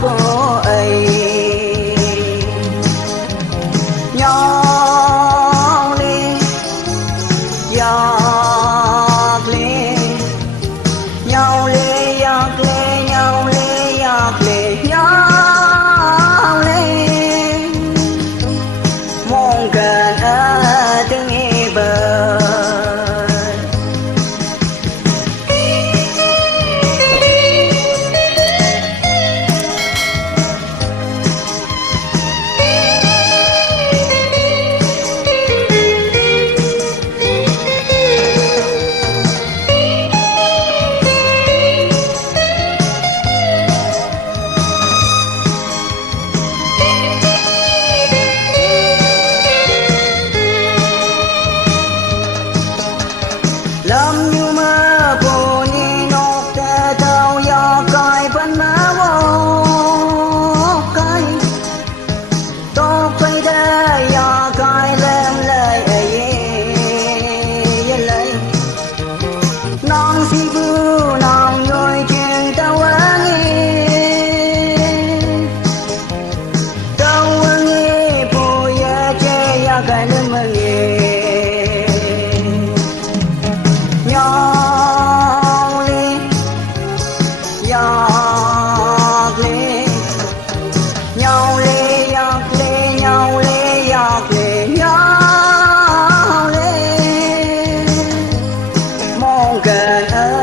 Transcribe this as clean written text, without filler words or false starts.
phố ấy nhau lên giọt lên nhau lên giọt lên nhau lên giọt lên nhau lên Mong-ken A-te bờ lâm như mơ bồ ni nốt kẻ thâu do coi vẫn mơ vô coi tốt phải đây do coi lên lời ấy lời non si vu non nhồi chuyện tao nghe bồ ya che ya cái lên mơ nghe nhau lên giọt lên nhau lên giọt lên nhau lên giọt lên nhau lên Mong-ken A-te